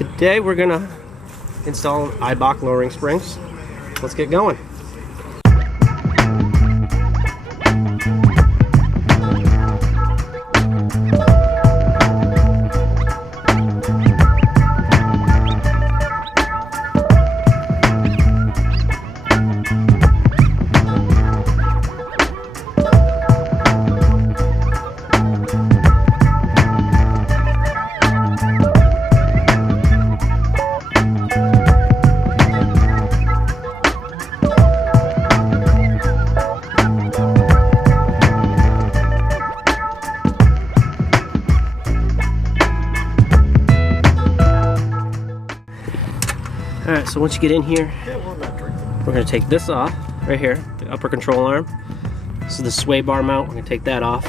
Today we're gonna install Eibach lowering springs. Let's get going. Alright, so once you get in here, we're going to take this off, right here, the upper control arm. This is the sway bar mount, we're going to take that off.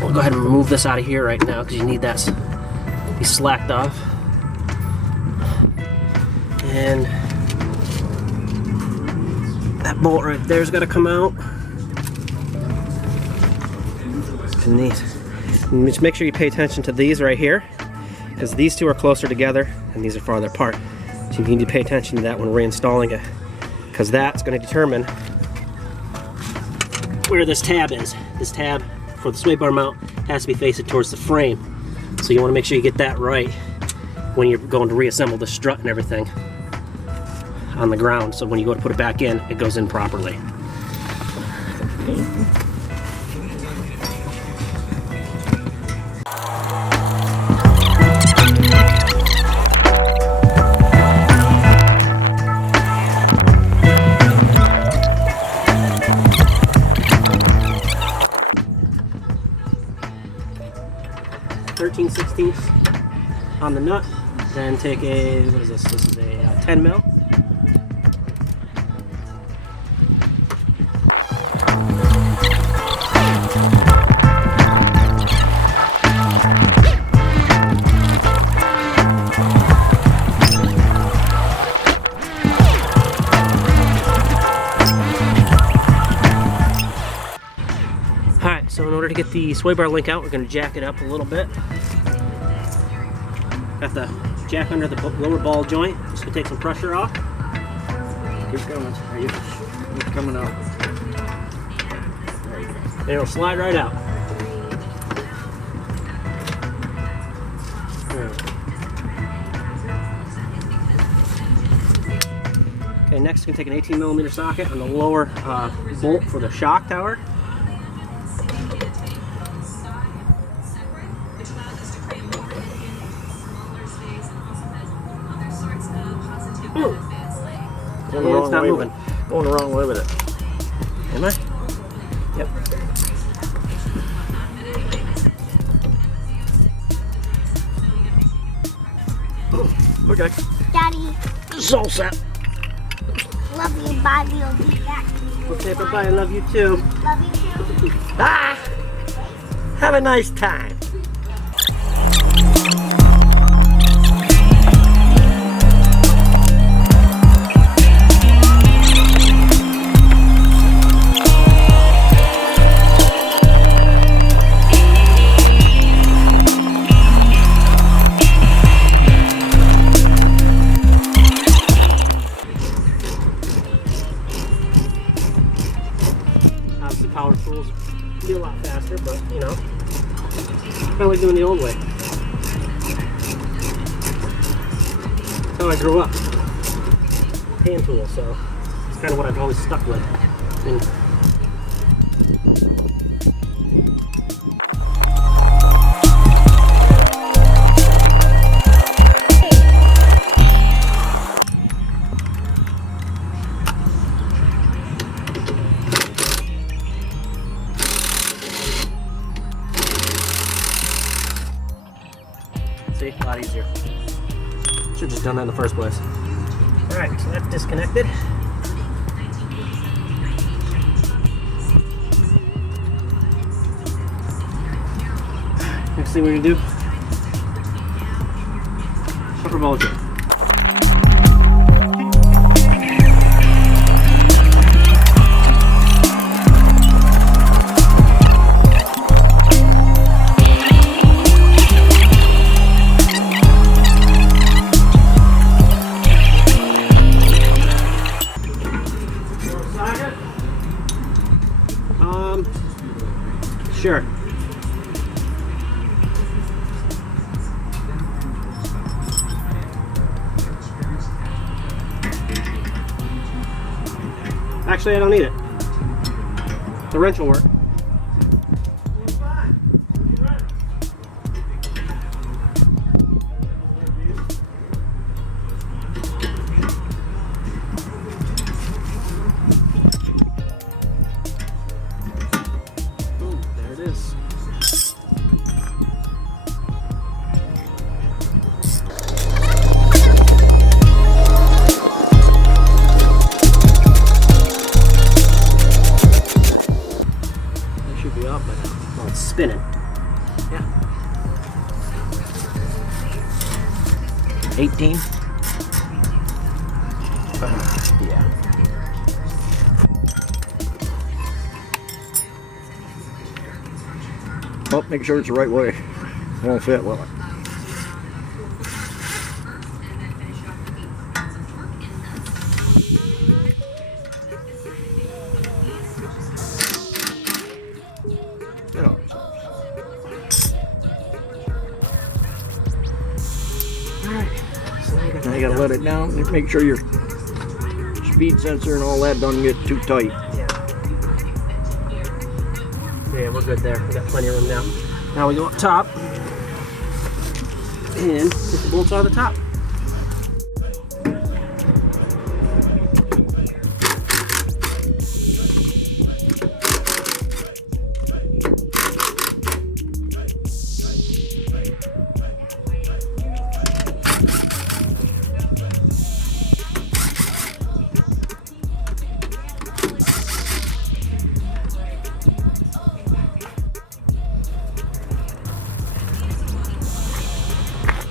We'll go ahead and remove this out of here right now because you need that to be slacked off. And that bolt right there's got to come out. And just make sure you pay attention to these right here, because these two are closer together and these are farther apart. So you need to pay attention to that when reinstalling it, because that's going to determine where this tab is. This tab for the sway bar mount has to be facing towards the frame. So you want to make sure you get that right when you're going to reassemble the strut and everything on the ground. So when you go to put it back in, it goes in properly. On the nut, then take a, what is this? This is a 10 mil. Alright, so in order to get the sway bar link out, we're going to jack it up a little bit. Got the jack under the lower ball joint, just to take some pressure off. Keep going. Are you coming out? There you go. And it'll slide right out. Okay, next we can take an 18mm socket on the lower bolt for the shock tower. It's not moving. Going the wrong way with it. Am I? Yep. Okay. Daddy. It's all set. Love you, bye. You'll be back to me. Okay, bye-bye. I love you too. Love you too. Ah! Have a nice time. Power tools be a lot faster, but you know, kind of like doing the old way. That's how I grew up. Hand tool, so it's kind of what I've always stuck with. See, a lot easier. Should have just done that in the first place. Alright, so that's disconnected. Next thing we're going to do, upper ball joint. sure. Actually, I don't need it. The wrench will work. There it is. Up, but well, it's spinning. Yeah. 18. Yeah. Oh, make sure it's the right way. It won't fit, will it? Now you gotta let it down and make sure your speed sensor and all that doesn't get too tight. Yeah, we're good there. We got plenty of room now. Now we go up top and put the bolts on the top.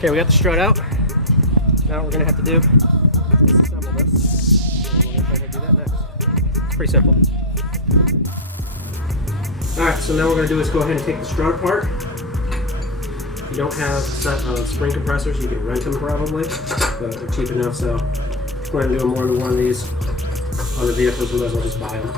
Okay, we got the strut out. Now what we're gonna have to do is disassemble this. And we're gonna try to do that next. It's pretty simple. Alright, so now what we're gonna do is go ahead and take the strut apart. If you don't have a set of spring compressors, you can rent them probably, but they're cheap enough, so if you're going to do more than one of these other vehicles, we might as well just buy them.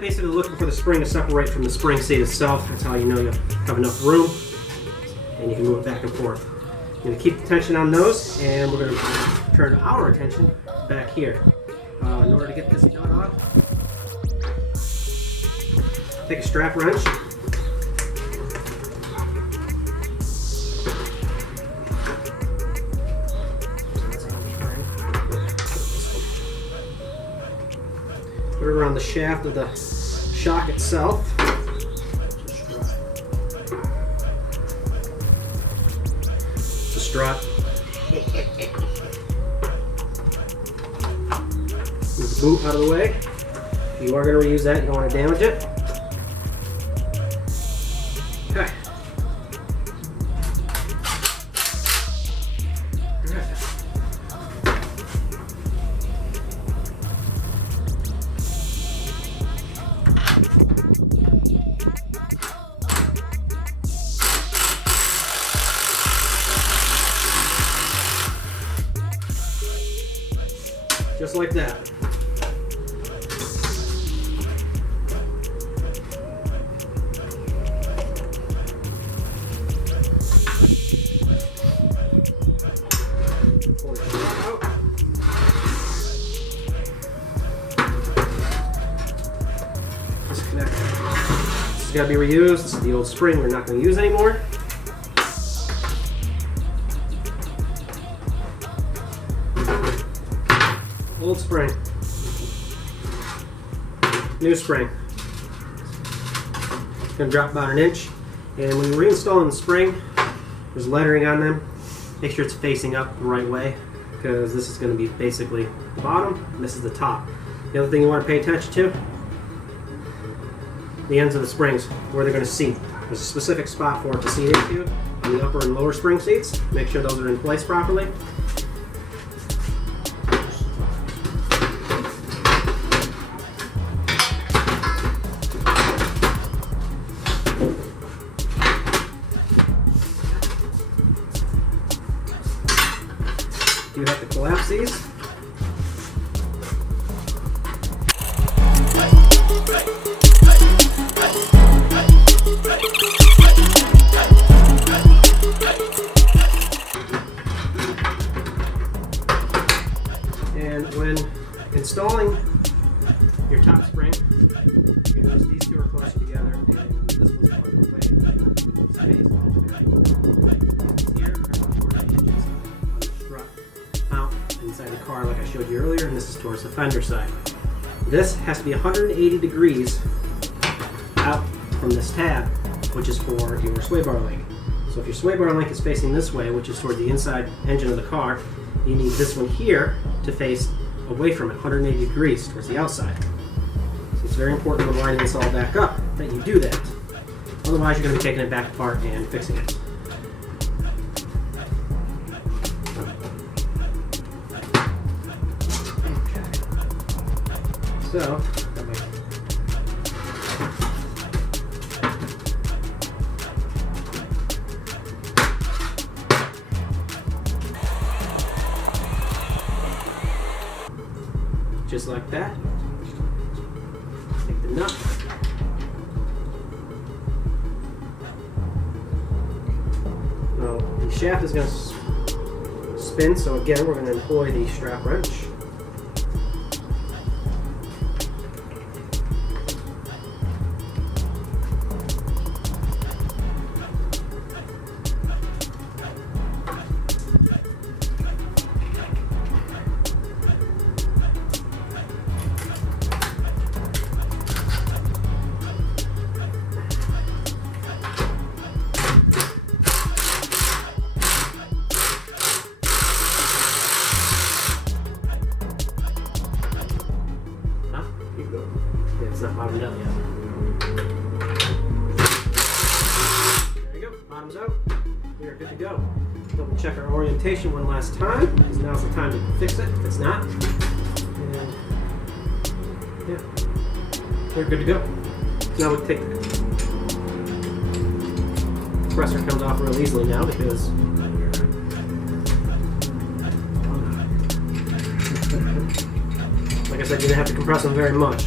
Basically looking for the spring to separate from the spring seat itself. That's how you know you have enough room and you can move it back and forth. You're going to keep the tension on those, and we're going to turn our attention back here. In order to get this nut off, take a strap wrench. Put it around the shaft of the shock itself. The strut. Move the boot out of the way. You are going to reuse that, you don't want to damage it. Okay. Just like that. Pull the strut out. Disconnect. This has got to be reused. This is the old spring we're not going to use anymore. Old spring, new spring. Gonna drop about 1 inch, and when you're reinstalling the spring, there's lettering on them. Make sure it's facing up the right way, because this is going to be basically the bottom, and this is the top. The other thing you want to pay attention to, the ends of the springs, where they're going to seat. There's a specific spot for it to seat into on on the upper and lower spring seats. Make sure those are in place properly. You have to collapse these. And when installing your top spring, you notice these two are closer together and this one's farther away. Space here are the hinges on the strut mount inside the car like I showed you earlier, and this is towards the fender side. This has to be 180 degrees out from this tab, which is for your sway bar link. So if your sway bar link is facing this way, which is toward the inside engine of the car, you need this one here to face away from it, 180 degrees towards the outside. So it's very important when lining this all back up that you do that. Otherwise you're going to be taking it back apart and fixing it. So, just like that. Take the nut. Now, the shaft is going to spin, so again, we're going to employ the strap wrench. It's not bottomed out yet. There you go, bottom's out. We are good to go. Double check our orientation one last time, because now's the time to fix it if it's not. And yeah, we're good to go. So now we take the compressor comes off real easily now because like I said, you didn't have to compress them very much.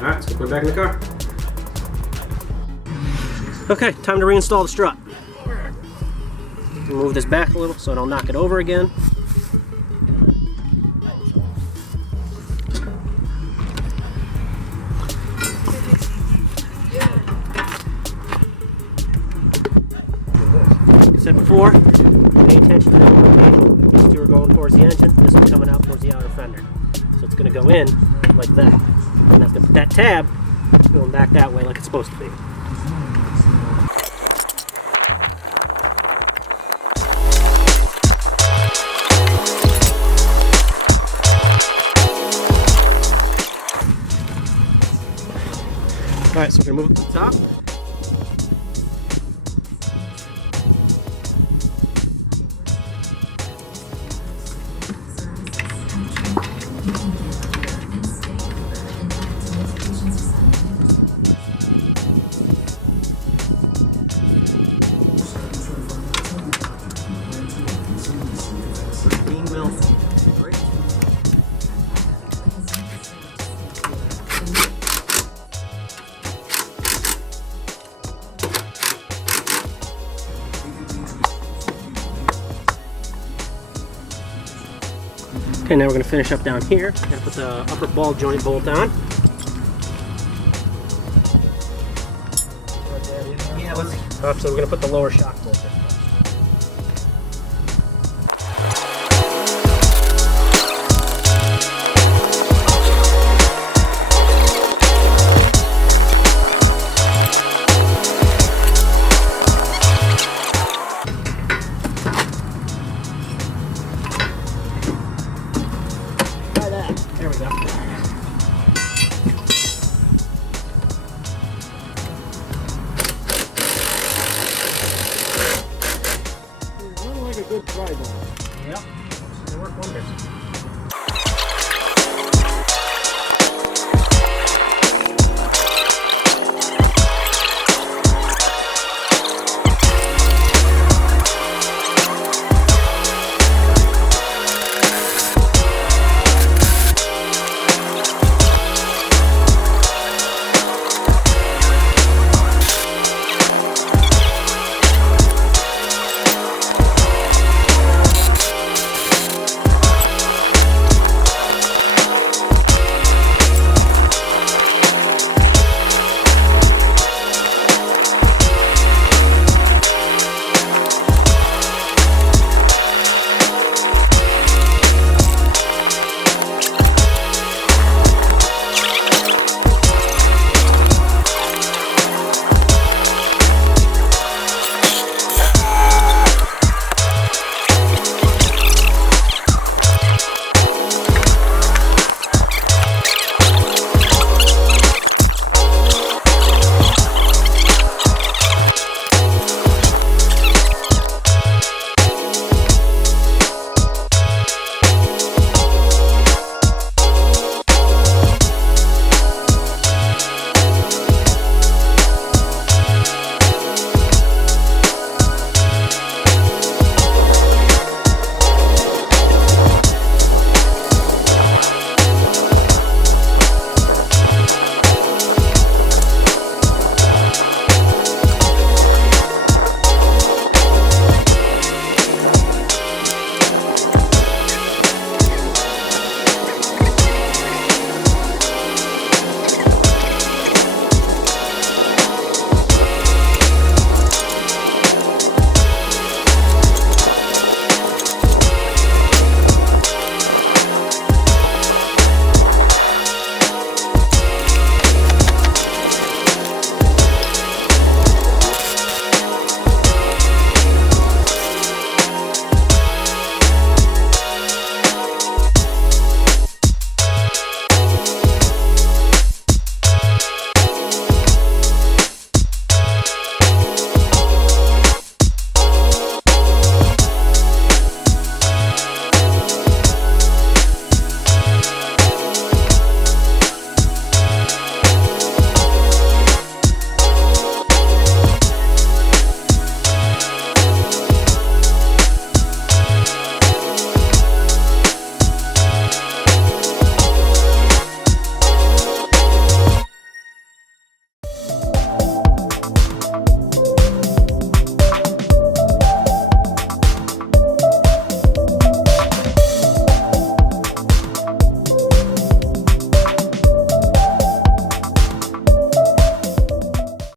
Alright, let's go put it back in the car. Okay, time to reinstall the strut. Move this back a little so I don't knock it over again. Like I said before, pay attention to the orientation. These two are going towards the engine, this one's coming out towards the outer fender. So it's going to go in like that. And have to put that tab going back that way like it's supposed to be. Alright, so we're going to move it to the top. Okay, now we're going to finish up down here. We're going to put the upper ball joint bolt on. Yeah, so we're going to put the lower shock bolt in. Yep. Running like a good try ball. Yep. They work wonders.